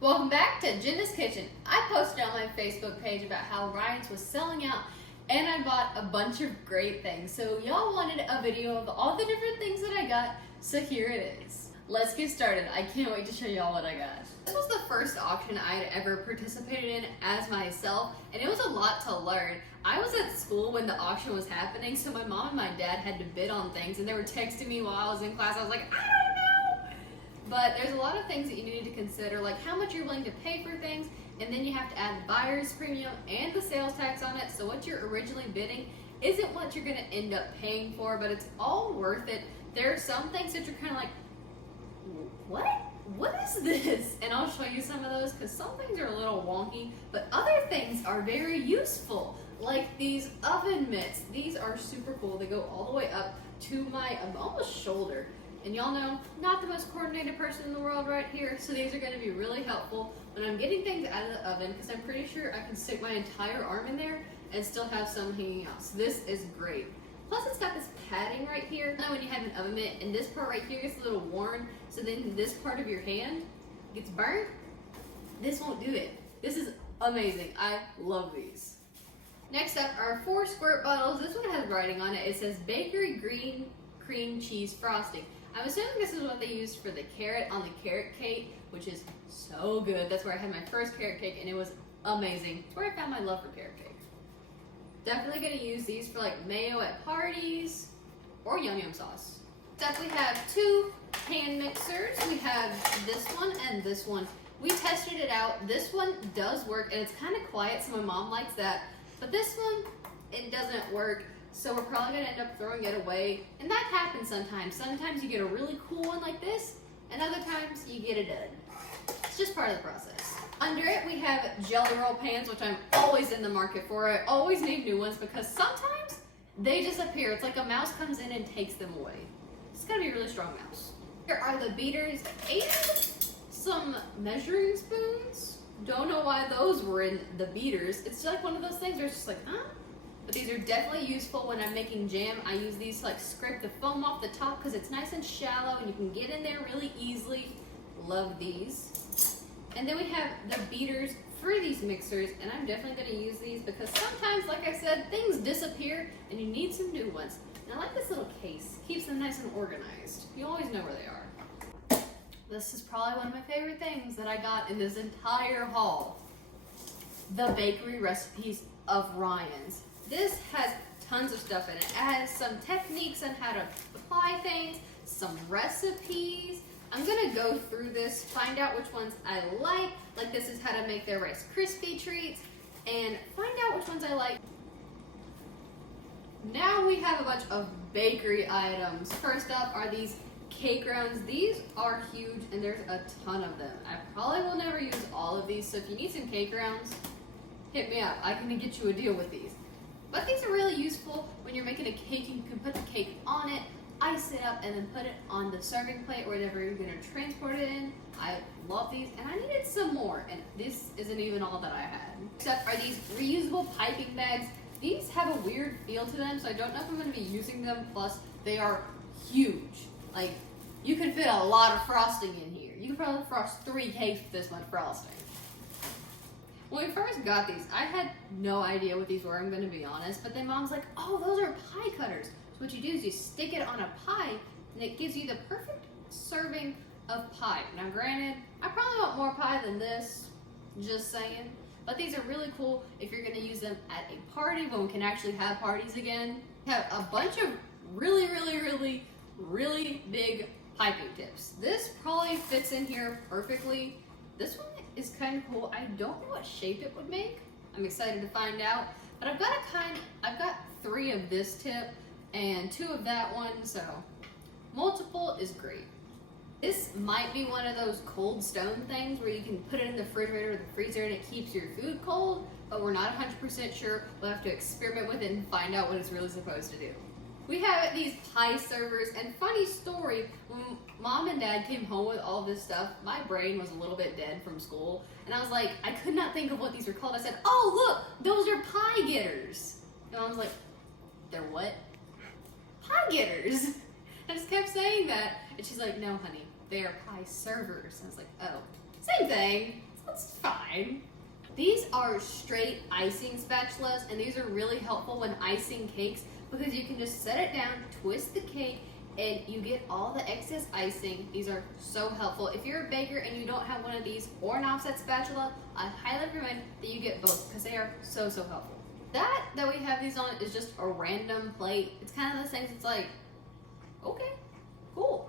Welcome back to Jenna's Kitchen. I posted on my Facebook page about how Ryan's was selling out and I bought a bunch of great things. So y'all wanted a video of all the different things that I got, so here it is. Let's get started. I can't wait to show y'all what I got. This was the first auction I had ever participated in as myself, and it was a lot to learn. I was at school when the auction was happening, so my mom and my dad had to bid on things, and they were texting me while I was in class. I was like, I don't know! But there's a lot of things that you need to consider, like how much you're willing to pay for things, and then you have to add the buyer's premium and the sales tax on it, so what you're originally bidding isn't what you're gonna end up paying for, but it's all worth it. There are some things that you're kind of like, what is this? And I'll show you some of those because some things are a little wonky, but other things are very useful, like these oven mitts. These are super cool. They go all the way up to my almost shoulder. And y'all know, not the most coordinated person in the world right here, so these are going to be really helpful when I'm getting things out of the oven, because I'm pretty sure I can stick my entire arm in there and still have some hanging out. So this is great. Plus it's got this padding right here. Now when you have an oven mitt, and this part right here gets a little worn, so then this part of your hand gets burnt, this won't do it. This is amazing. I love these. Next up are 4 squirt bottles. This one has writing on it. It says Bakery Green Cream Cheese Frosting. I'm assuming this is what they used for the carrot on the carrot cake, which is so good. That's where I had my first carrot cake, and it was amazing. It's where I found my love for carrot cake. Definitely gonna use these for like mayo at parties or yum yum sauce. Next up we have 2 hand mixers. We have this one and this one. We tested it out. This one does work, and it's kind of quiet, so my mom likes that. But this one, it doesn't work. So we're probably gonna end up throwing it away. And that happens sometimes. Sometimes you get a really cool one like this, and other times you get a dud. It's just part of the process. Under it, we have jelly roll pans, which I'm always in the market for. I always need new ones because sometimes they disappear. It's like a mouse comes in and takes them away. It's gotta be a really strong mouse. Here are the beaters and some measuring spoons. Don't know why those were in the beaters. It's like one of those things where it's just like, huh? But these are definitely useful when I'm making jam. I use these to like scrape the foam off the top because it's nice and shallow and you can get in there really easily. Love these. And then we have the beaters for these mixers, and I'm definitely going to use these because sometimes, like I said, things disappear and you need some new ones. And I like this little case. Keeps them nice and organized. You always know where they are. This is probably one of my favorite things that I got in this entire haul. The bakery recipes of Ryan's. This has tons of stuff in it. It has some techniques on how to apply things, some recipes. I'm gonna go through this, find out which ones I like this is how to make their Rice Krispie treats, and find out which ones I like. Now we have a bunch of bakery items. First up are these cake rounds. These are huge and there's a ton of them. I probably will never use all of these, so if you need some cake rounds, hit me up. I can get you a deal with these. But these are really useful when you're making a cake. You can put the cake on it, ice it up, and then put it on the serving plate or whatever you're gonna transport it in. I love these, and I needed some more, and this isn't even all that I had. Next up are these reusable piping bags. These have a weird feel to them, so I don't know if I'm gonna be using them, plus they are huge. Like, you could fit a lot of frosting in here. You could probably frost 3 cakes with this much frosting. When we first got these, I had no idea what these were, I'm gonna be honest, but then Mom's like, oh, those are pie cutters. So what you do is you stick it on a pie, and it gives you the perfect serving of pie. Now granted, I probably want more pie than this, just saying, but these are really cool if you're gonna use them at a party when we can actually have parties again. We have a bunch of really big piping tips. This probably fits in here perfectly. This one is kind of cool. I don't know what shape it would make. I'm excited to find out. But I've got 3 of this tip and 2 of that one, so multiple is great. This might be one of those cold stone things where you can put it in the refrigerator or the freezer and it keeps your food cold, but we're not 100% sure. We'll have to experiment with it and find out what it's really supposed to do. We have these pie servers, and funny story, when Mom and Dad came home with all this stuff, my brain was a little bit dead from school, and I was like, I could not think of what these were called. I said, oh look, those are pie getters. And I was like, they're what? Pie getters. I just kept saying that, and she's like, no honey, they are pie servers. And I was like, oh, same thing. it's fine. These are straight icing spatulas, and these are really helpful when icing cakes because you can just set it down, twist the cake, and you get all the excess icing. These are so helpful. If you're a baker and you don't have one of these or an offset spatula, I highly recommend that you get both because they are so helpful. That we have these on is just a random plate. It's kind of the same. It's like, okay, cool.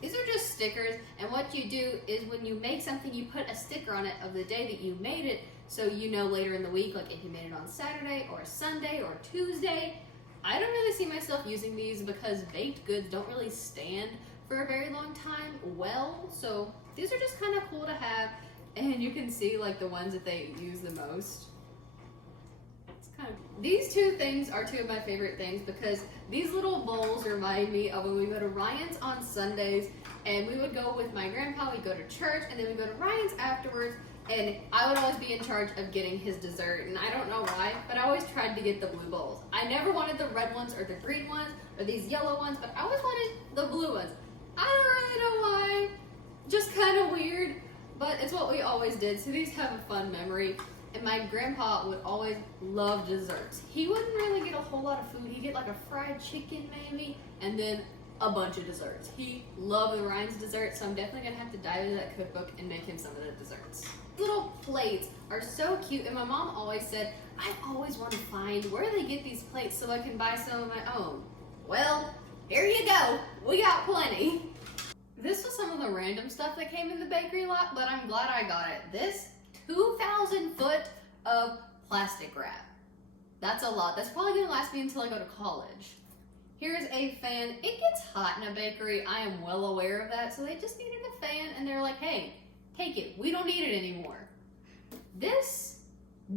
These are just stickers, and what you do is when you make something, you put a sticker on it of the day that you made it, so you know later in the week, like if you made it on Saturday or Sunday or Tuesday. I don't really see myself using these because baked goods don't really stand for a very long time well, so these are just kind of cool to have, and you can see like the ones that they use the most. These two things are two of my favorite things because these little bowls remind me of when we go to Ryan's on Sundays, and we would go with my grandpa, we'd go to church, and then we'd go to Ryan's afterwards, and I would always be in charge of getting his dessert, and I don't know why, but I always tried to get the blue bowls. I never wanted the red ones or the green ones or these yellow ones, but I always wanted the blue ones. I don't really know why, just kind of weird, but it's what we always did, so these have a fun memory. And my grandpa would always love desserts. He wouldn't really get a whole lot of food. He'd get like a fried chicken maybe, and then a bunch of desserts. He loved the Ryan's dessert, so I'm definitely gonna have to dive into that cookbook and make him some of the desserts. Little plates are so cute, and my mom always said, I always want to find where they get these plates so I can buy some of my own. Well, here you go. We got plenty. This was some of the random stuff that came in the bakery lot, but I'm glad I got it. This 2,000 foot of plastic wrap. That's a lot. That's probably gonna last me until I go to college. Here's a fan. It gets hot in a bakery. I am well aware of that. So they just needed a fan and they're like, hey, take it. We don't need it anymore. This,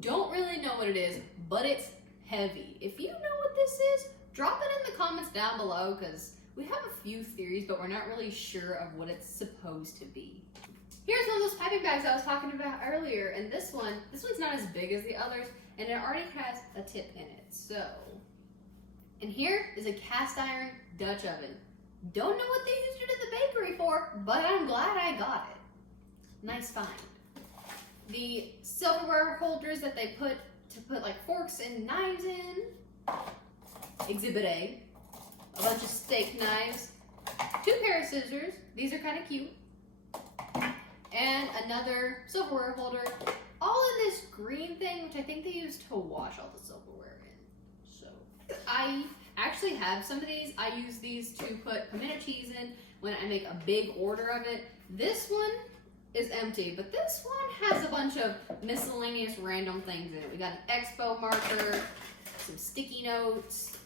don't really know what it is, but it's heavy. If you know what this is, drop it in the comments down below because we have a few theories, but we're not really sure of what it's supposed to be. Here's one of those piping bags I was talking about earlier, and this one's not as big as the others, and it already has a tip in it, so. And here is a cast iron Dutch oven. Don't know what they used it at the bakery for, but I'm glad I got it. Nice find. The silverware holders that they put like forks and knives in. Exhibit A. A bunch of steak knives. 2 pair of scissors. These are kind of cute. And another silverware holder, all in this green thing, which I think they use to wash all the silverware in. So I actually have some of these. I use these to put pimento cheese in when I make a big order of it. This one is empty, but this one has a bunch of miscellaneous random things in it. We got an expo marker, some sticky notes,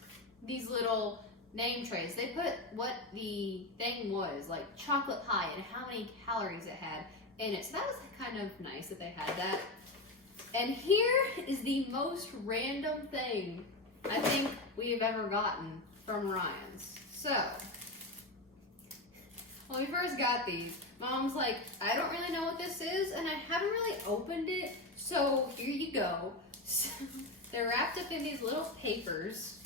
these little name trays. They put what the thing was, like chocolate pie and how many calories it had in it. So that was kind of nice that they had that. And here is the most random thing I think we've ever gotten from Ryan's. So, when we first got these, Mom's like, I don't really know what this is, and I haven't really opened it, so here you go. So, they're wrapped up in these little papers,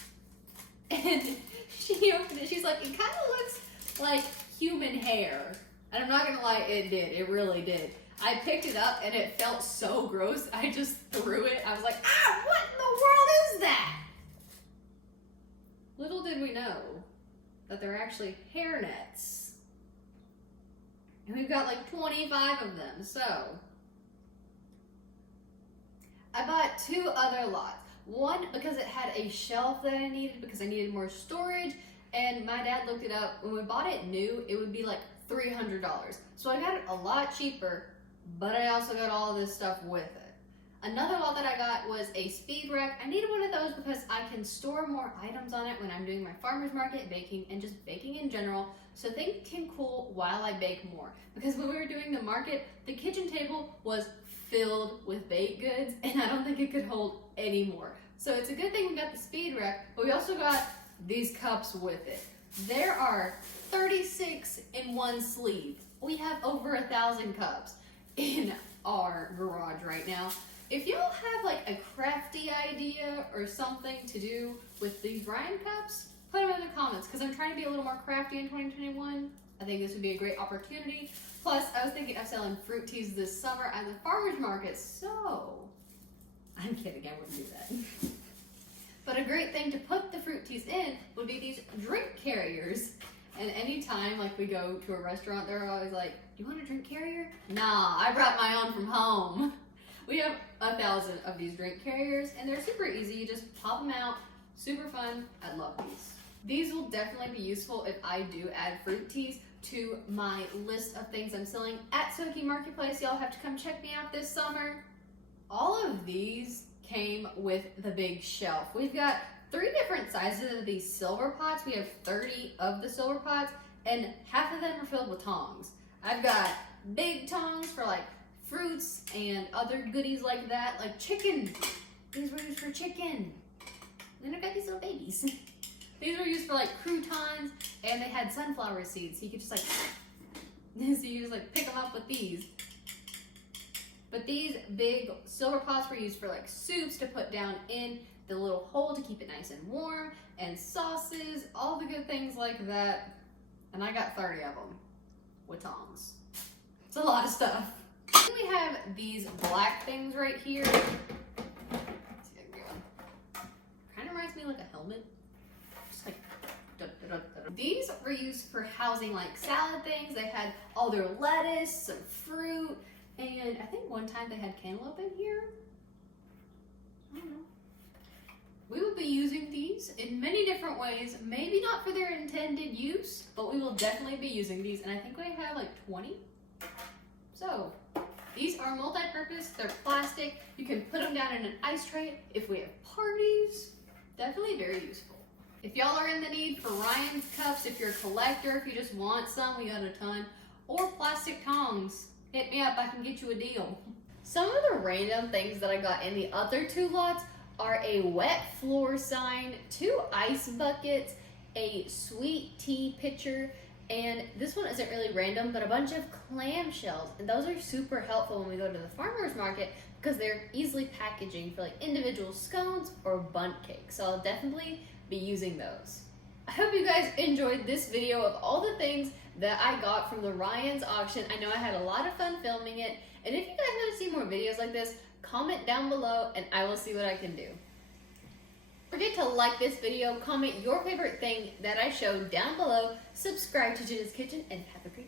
and she opened it. She's like, it kind of looks like human hair. And I'm not gonna lie, it did. It really did. I picked it up and it felt so gross. I just threw it. I was like, ah, what in the world is that? Little did we know that they're actually hair nets. And we've got like 25 of them. So I bought 2 other lots. One because it had a shelf that I needed because I needed more storage, and my dad looked it up. When we bought it new, it would be like $300. So I got it a lot cheaper, but I also got all of this stuff with it. Another lot that I got was a speed rack. I needed one of those because I can store more items on it when I'm doing my farmer's market baking and just baking in general, so things can cool while I bake more. Because when we were doing the market, the kitchen table was filled with baked goods and I don't think it could hold any more. So it's a good thing we got the speed rack, but we also got these cups with it. There are 36 in one sleeve. We have over 1,000 cups in our garage right now. If y'all have like a crafty idea or something to do with these Ryan cups, put them in the comments because I'm trying to be a little more crafty in 2021. I think this would be a great opportunity. Plus, I was thinking of selling fruit teas this summer at the farmer's market, so I'm kidding, I wouldn't do that. But a great thing to put the fruit teas in would be these drink carriers. And anytime like we go to a restaurant, they're always like, do you want a drink carrier? Nah, I brought my own from home. We have 1,000 of these drink carriers and they're super easy. You just pop them out, super fun. I love these. These will definitely be useful if I do add fruit teas to my list of things I'm selling at Soki Marketplace. Y'all have to come check me out this summer. All of these came with the big shelf. We've got 3 different sizes of these silver pots. We have 30 of the silver pots and half of them are filled with tongs. I've got big tongs for like fruits and other goodies like that, like chicken. These were used for chicken. Then I've got these little babies. These were used for like croutons and they had sunflower seeds. So you could just like, so you just like pick them up with these. But these big silver pots were used for like soups to put down in the little hole to keep it nice and warm, and sauces, all the good things like that. And I got 30 of them with tongs. It's a lot of stuff. Then we have these black things right here. Let's see if I can go. Kind of reminds me of like a helmet. Just like these were used for housing like salad things. They had all their lettuce, some fruit, and I think one time they had cantaloupe in here. I don't know. We will be using these in many different ways, maybe not for their intended use, but we will definitely be using these, and I think we have like 20. So, these are multi-purpose, they're plastic, you can put them down in an ice tray if we have parties. Definitely very useful. If y'all are in the need for Ryan's cups, if you're a collector, if you just want some, we got a ton, or plastic tongs, hit me up, I can get you a deal. Some of the random things that I got in the other 2 lots are a wet floor sign, 2 ice buckets, a sweet tea pitcher, and this one isn't really random, but a bunch of clamshells. And those are super helpful when we go to the farmer's market because they're easily packaging for like individual scones or bundt cakes. So I'll definitely be using those. I hope you guys enjoyed this video of all the things that I got from the Ryan's auction. I know I had a lot of fun filming it, and if you guys want to see more videos like this, comment down below and I will see what I can do. Don't forget to like this video, comment your favorite thing that I showed down below, subscribe to Jenna's Kitchen, and have a great day.